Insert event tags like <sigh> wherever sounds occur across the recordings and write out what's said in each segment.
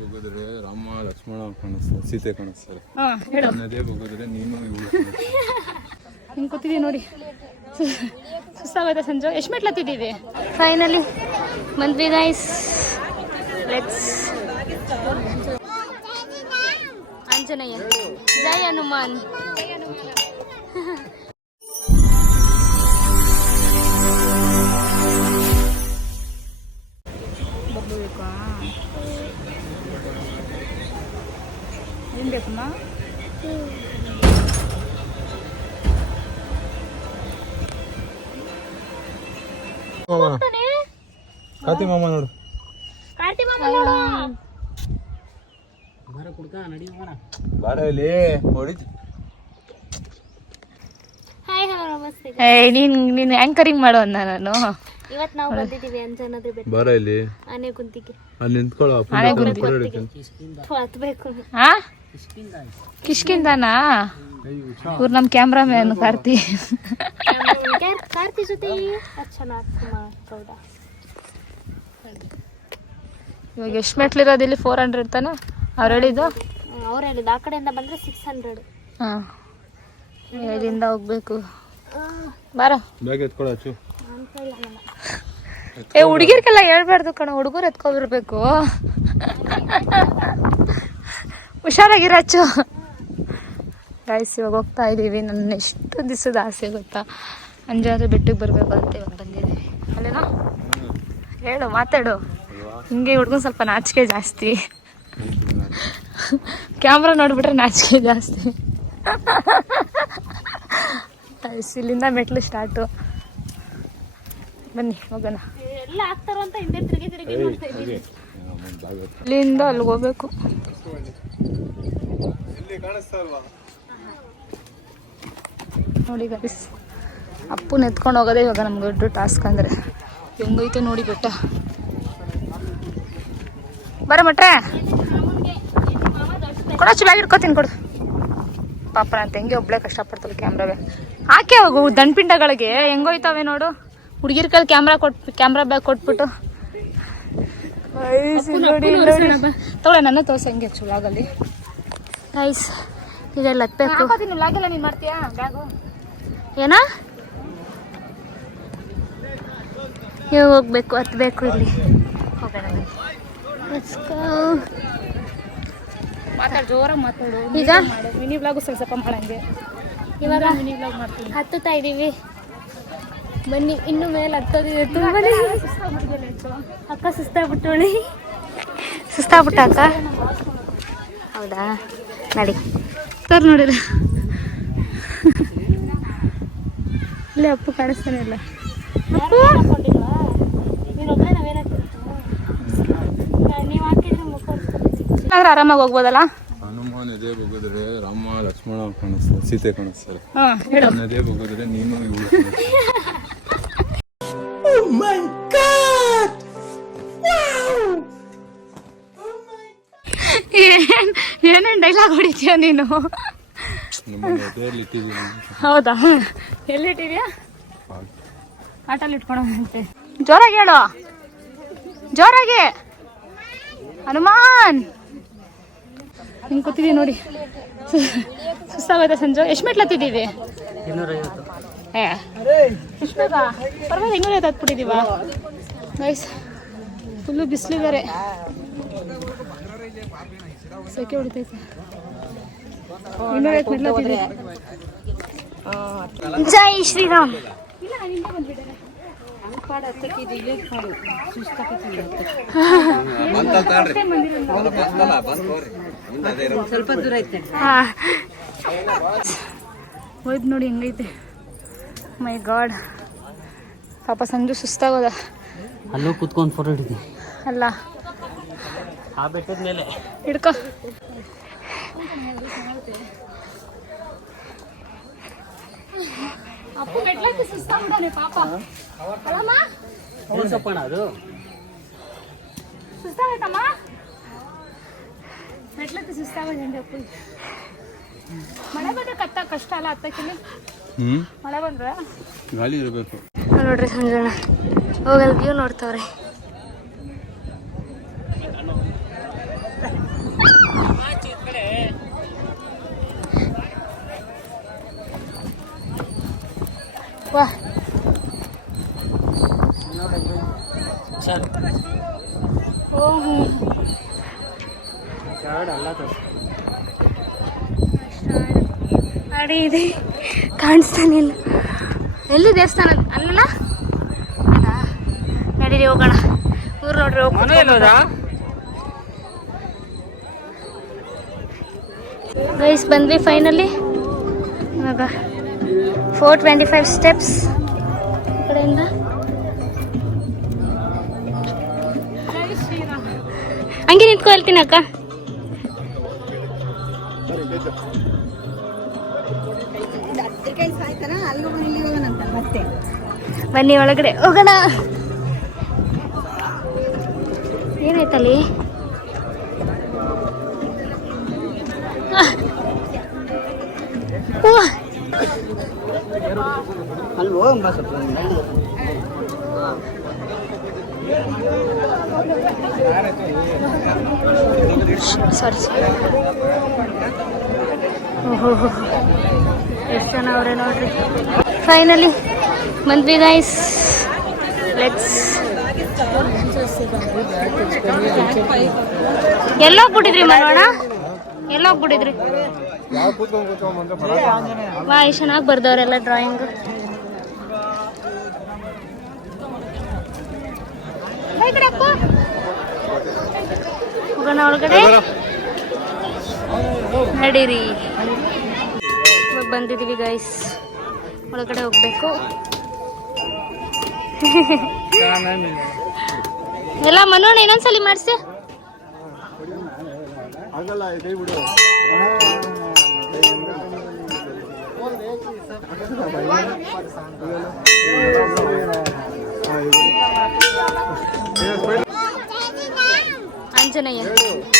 ಹೋಗಿದ್ರೆ ರಾಮ ಲಕ್ಷ್ಮಣ ಕಾಣಿಸ್ತಾರೆ ಸೀತೆ ಕಾಣಿಸ್ತಾರೆ ಹಾ ಹೇಳು. ನದೇ ಹೋಗಿದ್ರೆ ನೀನು ಹಿಂಗೆ ಕೂತಿದ್ದೀವಿ ನೋಡಿ. ಸುಸ್ತಾಗೈತೆ ಸಂಜು? ಎಷ್ಟು ಮೆಟ್ಲತ್ತಿದ್ದೀವಿ ಫೈನಲಿ ಮಂತ್ರಿ ಗೈಸ್ ಲೆಟ್ಸ್ ಆಂಜನೇಯ ಜೈ ಹನುಮಾನ್. ಏನು ಕಾರ್ತಿ ಮಾಮ ನೋಡು. ಕಾರ್ತಿ ನೋಡು. ಬಾರ ಇಲ್ಲಿ ಹೊಡಿತು. ಹಾಯ್ ಹಲೋ ನಮಸ್ತೆ. ಏಯ್ ನೀನ್ ನೀನು ಆಂಕರಿಂಗ್ ಮಾಡೋ ಅಂದ ನಾನು. ಇವತ್ತು ನಾವು ಬಂದಿದ್ದೀವಿ ಅಂಜನಾದ್ರಿ ಬೆಟ್ಟ. ಬಾರ ಇಲ್ಲಿ. ಆನೆ ಅಲ್ಲಿ ನಿಂತ್ಕೊಳ್ಳೋ ಆನೆ ಹತ್ಬೇಕು. ಹಾ ಕಿಷ್ಕಿಂದಾನಾ? ಇವ್ರು ನಮ್ಮ ಕ್ಯಾಮ್ರಾಮ್ಯಾನ್ ಕಾರ್ತಿ. ಕಾರ್ತಿ ಜೊತೆ ಇವಾಗ ಎಷ್ಟು ಮೆಟ್ಲಿರೋದು ಇಲ್ಲಿ? ಫೋರ್ ಹಂಡ್ರೆಡ್ ತಾನೆ? ಅವ್ರು ಹೇಳಿದ್ದು? ಅವ್ರು ಹೇಳಿದ್ದು. ಆ ಕಡೆಯಿಂದ ಬಂದ್ರೆ ಸಿಕ್ಸ್ ಹಂಡ್ರೆಡ್ ಹಾಂ. ಇಲ್ಲಿಂದ ಹೋಗ್ಬೇಕು? ಬಾರ. ಬ್ಯಾಗ್ ಎತ್ಕೊಳ್ಳೋ ಏ ಹುಡುಗಿರ್ಗೆಲ್ಲ ಹೇಳ್ಬಾರ್ದು ಕಣ. ಹುಡುಗರು ಎತ್ಕೊಬಿರ್ಬೇಕು. ಹುಷಾರಾಗಿರಚ್ಚು ಗಾಯ್ಸ್ ಇವಾಗ ಹೋಗ್ತಾ ಇದ್ದೀವಿ. ನನ್ನ ಎಷ್ಟು ದಿವಸದ ಆಸೆ ಗೊತ್ತಾ? ಅಂಜಾದ್ರೆ ಬೆಟ್ಟಕ್ಕೆ ಬರಬೇಕು ಅಂತ ಇವಾಗ ಬಂದಿದ್ದೀವಿ. ಅಲ್ಲೇನಾ? ಹೇಳು ಮಾತಾಡು. ಹಿಂಗೆ ಹುಡ್ಗನ್ ಸ್ವಲ್ಪ ನಾಚಿಕೆ ಜಾಸ್ತಿ. ಕ್ಯಾಮ್ರಾ ನೋಡಿಬಿಟ್ರೆ ನಾಚಿಕೆ ಜಾಸ್ತಿ. ಗಾಯ್ಸ್ ಇಲ್ಲಿಂದ ಮೆಟ್ಲು ಸ್ಟಾರ್ಟು ಬನ್ನಿ ಹೋಗೋಣ. ಎಲ್ಲ ಆಗ್ತಾರೋ ಅಂತ ಹಿಂದೆ ತಿರುಗಿ ತಿರುಗಿ ನೋಡ್ತಾ ಇದ್ದೀನಿ. ಇಲ್ಲಿಂದ ಅಲ್ಲಿಗೆ ಹೋಗ್ಬೇಕು. ನೋಡಿ ಗೈಸ್ ಅಪ್ಪು ಎತ್ಕೊಂಡು ಹೋಗೋದೇ ಇವಾಗ ನಮ್ಗೆ ದೊಡ್ಡ ಟಾಸ್ಕ್ ಅಂದರೆ. ಹೆಂಗೈತೆ ನೋಡಿ ಬೆಟ್ಟ ಬರ ಮಟ್ರೆ? ಕೊಡಚ್ಚು ಬ್ಯಾಗ್ ಇಟ್ಕೋತೀನಿ ಕೊಡು. ಪಾಪ ಹೆಂಗೆ ತಂಗಿ ಒಬ್ಳೆ ಕಷ್ಟಪಡ್ತಾಳೆ ಕ್ಯಾಮ್ರಾಗೆ ಹಾಕಿ ಹೋಗು ದಣ್ಪಿಂಡಗಳಿಗೆ ಹೆಂಗೋಯ್ತಾವೆ ನೋಡು. ಹುಡುಗಿರ್ ಕೈಲಿ ಕ್ಯಾಮ್ರಾ ಕೊಟ್ಟು ಕ್ಯಾಮ್ರಾ ಬ್ಯಾಗ್ ಕೊಟ್ಬಿಟ್ಟು. ನೋಡಿ ತಗೊಳ್ಳೆ ನನ್ನ ತೋರ್ಸ ಹೆಂಗೆ ಆಗಲ್ಲಿ ಐಸ್ ಇದೆಲ್ಲ ಹತ್ಬೇಕು ಲಾಗೆಲ್ಲ ನೀನು ಮಾಡ್ತೀಯಾ? ಬ್ಯಾಗು ಏನ? ಇವಾಗ ಹೋಗ್ಬೇಕು ಹತ್ಬೇಕು ಇಲ್ಲಿ. ಹೋಗೋಣ. Let's go. ಮಾತಾಡು ಜೋರಾಗಿ ಮಾತಾಡು. ಈಗ? ಮಿನಿ ಬ್ಲಾಗು ಸ್ವಲ್ಪ ಸ್ವಲ್ಪ ಮಾಡಂಗೆ. ಇವಾಗ ಮಿನಿ ಬ್ಲಾಗ್ ಮಾಡ್ತೀನಿ. ಹತ್ತುತ್ತಾ ಇದ್ದೀವಿ ಬನ್ನಿ ಇನ್ನು ಮೇಲೆ ಹತ್ತೋದಿದೆ ತುಂಬಾ ಅಕ್ಕ ಸುಸ್ತಾಗ್ಬಿಟ್ಟೋಳಿ ಸುಸ್ತಾಗ್ಬಿಟ್ಟ ಅಕ್ಕ? ಹೌದಾ? ನಡಿ. ಸರ್ ನೋಡಿಲ್ಲ. ಇಲ್ಲೇ ಅಪ್ಪು ಕಾಣಿಸ್ತಾನೆ ಇಲ್ಲ. ಆರಾಮಾಗಿ ಹೋಗ್ಬೋದಲ್ಲ? ಹನುಮಾನ್ ಎದೆ ಹೋಗಿದ್ರೆ ರಾಮ ಲಕ್ಷ್ಮಣ ಕಾಣಿಸ್ತಾರೆ ಸೀತೆ ಕಾಣಿಸ್ತಾರೆ. ನೀನು ನದೇ ಹೋಗಿದ್ರೆ ನೀನು ಇವಳು ಏನ್ ಏನೇನು ಡೈಲಾಗ್ ಹೊಡಿತೀಯ ನೀನು? ಹೌದಾ? ಎಲ್ಲಿಟ್ಟಿದ್ಯಾ? ಆಟಲ್ಲಿ ಇಟ್ಕೊಳಂತೆ ಜೋರಾಗಿ ಹೇಳು. ಜೋರಾಗಿ. ಹನುಮಾನ್. ಹಿಂಗೆ ಕೂತಿದ್ದೀವಿ ನೋಡಿ. ಸುಸ್ತಾಗೋಯ್ತಾ ಸಂಜು? ಎಷ್ಟು ಮೆಟ್ಲು ಹತ್ತಿದ್ದೀವಿ? ಏ. ಪರವಾಗಿಲ್ಲ ಹೆಂಗೆ ಹತ್ಬಿಟ್ಟಿದ್ದೀವ ನೈಸ್ ಫುಲ್ಲು ಬಿಸಿಲು ಬೇರೆ ಸೆಕೆ ಹೊಡಿತೈತೆ. ಇನ್ನೂರೈವತ್ತು ಮೆಟ್ಲು ಹತ್ತಿದ್ದೀವಿ ಜೈ ಶ್ರೀರಾಮ್. ಹೋಯ್ತು ನೋಡಿ ಹೆಂಗೈತೆ. My god. ಪಾಪ ಸಂಜು ಸುಸ್ತಾಗೋದ. ಅಲ್ಲೂ ಕುತ್ಕೊಂಡು ಫೋಟೋ ಹಿಡಿದಿ. ಅಲ್ಲ. ಆ ಬೆಟ್ಟದ ಮೇಲೆ. ಹಿಡ್ಕೊ. ಅಪ್ಪು ಮೆಟ್ಲಕ್ಕೆ ಸುಸ್ತಾಗ್ಬಿಟ್ಟಾನೆ ಪಾಪ. ಸಪ್ಪಣ ಅದು? ಸುಸ್ತಾಗೈತಮ್ಮ? ಮೆಟ್ಲಕ್ಕೆ ಸುಸ್ತಾಗೋದಂడి ಅಪ್ಪು ಮಳೆ ಬಂದ್ರೆ ಕತ್ತ ಕಷ್ಟ ಅಲ್ಲ ಹತ್ತಕ್ಕಿಲ್ಲಿ ಮಳೆ ಬಂದ್ರೆ? ಗಾಳಿ ಇರಬೇಕು. ನೋಡ್ರಿ ಸಂಜಣ ಹೋಗಲ್ ವ್ಯೂ ನೋಡ್ತಾವ್ರಿ. ವಾ. ಸರ್. ಓಹ್. ಅಲ್ಲ ತೋರಿಸಿ ಅಡಿ ಇದೆ. ಕಾಣಿಸ್ತಾನೆ ಇಲ್ಲ. ಎಲ್ಲಿ ದೇವಸ್ಥಾನ? ಅಲ್ಲ ನಡೀರಿ ಹೋಗೋಣ. ಊರು ನೋಡ್ರಿ ಗೈಸ್ ಬಂದ್ವಿ ಫೈನಲಿ ಇವಾಗ ಫೋರ್ ಟ್ವೆಂಟಿ ಫೈವ್ ಸ್ಟೆಪ್ಸ್ ಈ ಕಡೆಯಿಂದ. ಹಂಗೆ ನಿಂತ್ಕೊ ಹೇಳ್ತೀನಿ ಅಕ್ಕ. ಬನ್ನಿ ಒಳಗಡೆ ಹೋಗೋಣ. ಏನಾಯ್ತಲ್ಲಿ? ಸರಿ ಸರಿ. ಓಹೋ. ಎಷ್ಟು ಜನ ಅವರೇ ನೋಡ್ರಿ ಫೈನಲಿ ಬಂದ್ವಿ ಗೈಸ್ ಲೆಟ್ಸ್ ಎಲ್ಲೋಗ್ಬಿಟ್ಟಿದ್ರಿ ಮನೋಣ? ಎಲ್ಲೋಗ್ಬಿಟ್ಟಿದ್ರಿ ವಾ ಎಷ್ಟು ಚೆನ್ನಾಗಿ ಬರ್ದವ್ರೆಲ್ಲ ಡ್ರಾಯಿಂಗ್ ಒಳಗಡೆ. ನಡೀರಿ. ಬಂದಿದ್ದೀವಿ ಗೈಸ್ ಒಳಗಡೆ ಹೋಗ್ಬೇಕು. <laughs> ಎಲ್ಲ ಮನೋಣ ಇನ್ನೊಂದ್ಸಲಿ ಮಾಡಿಸಿ. ಆಂಜನೇಯ.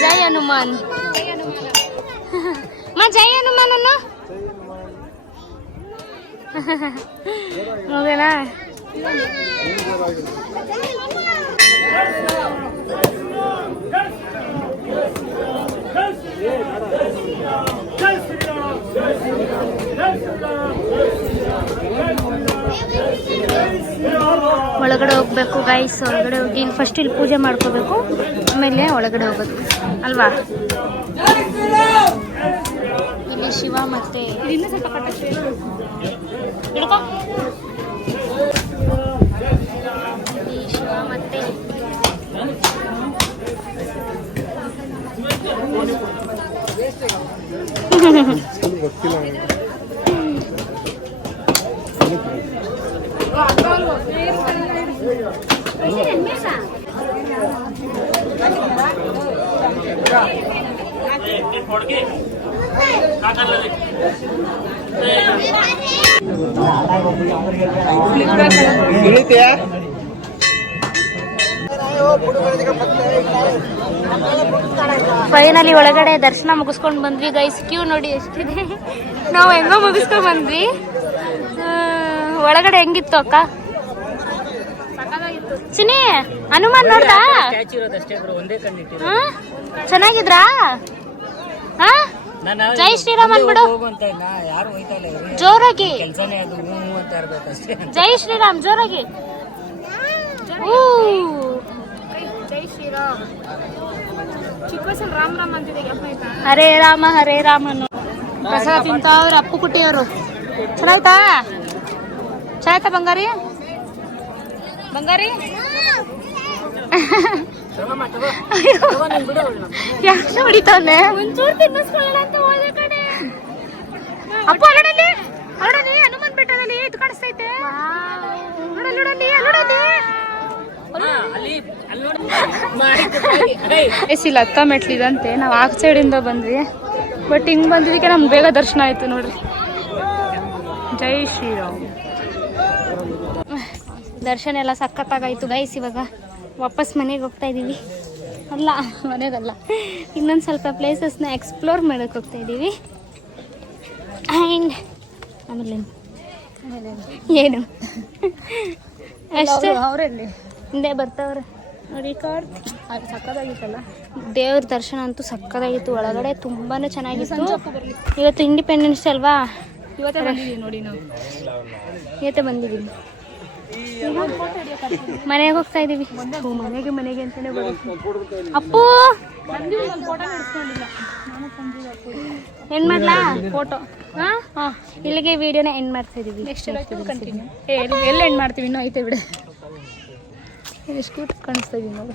ಜೈ ಹನುಮಾನ್. <laughs> ಮಾ ಜೈ ಹನುಮಾನ್. ಅನ್ನು ಒಳಗಡೆ ಹೋಗ್ಬೇಕು ಗೈಸ್ ಒಳಗಡೆ ಹೋಗಿ ಇಲ್ಲಿ ಫಸ್ಟ್ ಇಲ್ಲಿ ಪೂಜೆ ಮಾಡ್ಕೋಬೇಕು. ಆಮೇಲೆ ಒಳಗಡೆ ಹೋಗೋದು. ಅಲ್ವಾ? ಇಲ್ಲಿ ಶಿವ ಮತ್ತೆ கிலோ ಇಳಿತೀಯ ಫೈನಲಿ ಒಳಗಡೆ ದರ್ಶನ ಮುಗಿಸ್ಕೊಂಡು ಬಂದ್ವಿ ಗೈಸ್ ಕ್ಯೂ ನೋಡಿ ಎಷ್ಟಿದೆ? ನಾವು ಹೆಂಗೋ ಮುಗಿಸ್ಕೊಂಡ್ ಬಂದ್ವಿ. ಒಳಗಡೆ ಹೆಂಗಿತ್ತು ಅಕ್ಕ? ಚಿನಿ ಹನುಮಾನ್ ನೋಡ್ದಾ? ಚೆನ್ನಾಗಿದ್ರಾ? ಜೈ ಶ್ರೀರಾಮ್ ಅನ್ಬಿಡು. ಜೋರಾಗಿ. ಜೈ ಇವ್ರು ಜೋರಾಗಿ. ಜೈ ಶ್ರೀರಾಮ್. ಶ್ರೀರಾಮ್ ಹರೇ ರಾಮ ಹರೇ ರಾಮನು. ಪ್ರಸಾದ ತಿಂತಾವ್ರ ಅಪ್ಪು ಕುಟ್ಟಿಯವರು. ಚೆನ್ನಾಯ್ತಾ ಚೆನ್ನಾಯ್ತಾ ಬಂಗಾರಿ? ಬಂಗಾರಿ? ಯಾಕೆ ಹೊಡಿತಾನೆ? ಒಂಚೂರು ತಿನ್ನಿಸ್ಕೊಳ್ಳೋಣ ಅಂತ ಹೋದೆ ಕಡೆ ಅಪ್ಪ ಹನುಮಾನ್ ಬೆಟ್ಟದಲ್ಲಿ ಇದು ಕಾಣಿಸ್ತೈತೆ. ಅಲ್ಲಿ ನೋಡಿ ಎಸಿಲ್ಲ ಹತ್ತ ಮೆಟ್ಲಿದಂತೆ. ನಾವು ಆ ಸೈಡಿಂದ ಬಂದ್ವಿ. ಬಟ್ ಹಿಂಗೆ ಬಂದಿದ್ದಕ್ಕೆ ನಮ್ಗೆ ಬೇಗ ದರ್ಶನ ಆಯ್ತು ನೋಡ್ರಿ. ಜೈ ಶ್ರೀರಾಮ್. ದರ್ಶನ ಎಲ್ಲ ಸಖತ್ತಾಗಾಯಿತು ಗೈಸ್ ಇವಾಗ. ವಾಪಸ್ ಮನೆಗೆ ಹೋಗ್ತಾ ಇದ್ದೀವಿ ಅಲ್ಲ ಮನೆಗಲ್ಲ. ಇನ್ನೊಂದು ಸ್ವಲ್ಪ ಪ್ಲೇಸಸ್ನ ಎಕ್ಸ್ಪ್ಲೋರ್ ಮಾಡೋಕೆ ಹೋಗ್ತಾ ಇದ್ದೀವಿ ಆ್ಯಂಡ್ ಆಮೇಲೆ ಏನು? ಅಷ್ಟೇ ಅವರಲ್ಲಿ? ಹಿಂದೆ ಬರ್ತಾವ್ರೆ. ರಿಕಾರ್ಡ್? ಸಕ್ಕದಾಗಿತ್ತಲ್ಲ? ದೇವ್ರ ದರ್ಶನ ಅಂತೂ ಸಕ್ಕದಾಗಿತ್ತು. ಒಳಗಡೆ ತುಂಬಾನೇ ಚೆನ್ನಾಗಿತ್ತು. ಇವತ್ತು ಇಂಡಿಪೆಂಡೆನ್ಸ್ ಅಲ್ವಾ? ಇವತ್ತೇ ಬಂದಿದ್ದೀವಿ ನೋಡಿ ನಾವು. ಇವತ್ತೇ ಬಂದಿದ್ದೀವಿ. ಮನೆಗೆ ಹೋಗ್ತಾ ಇದೀವಿ. ಮನೆಗೆ ಮನೆಗೆ ಅಂತಾನೆ ಬರುತ್ತೆ ಅಪ್ಪು! ಫೋಟೋ ನಡೆಸ್ಕೊಂಡಿಲ್ಲ. ನಾನು ಸಂಜೀವ್ ಅಪ್ಪು ಏನ್ ಮಾಡ್ಲಾ? ಫೋಟೋ ಹಾ? ಇಲ್ಲಿಗೆ ವಿಡಿಯೋನ ಎಂಡ್ ಮಾಡ್ತಾ ಇದೀವಿ. ನೆಕ್ಸ್ಟ್ ಕಂಟಿನ್ಯೂ ಏ ಎಲ್ಲಿ ಎಂಡ್ ಮಾಡ್ತೀವಿ ಇನ್ನೂ? ಐತೆ ಬಿಡು. ಎಷ್ಟು ಕ್ಯೂಟ್ ಕಾಣಿಸ್ತಾ ಇದೀವಿ ನೋಡಿ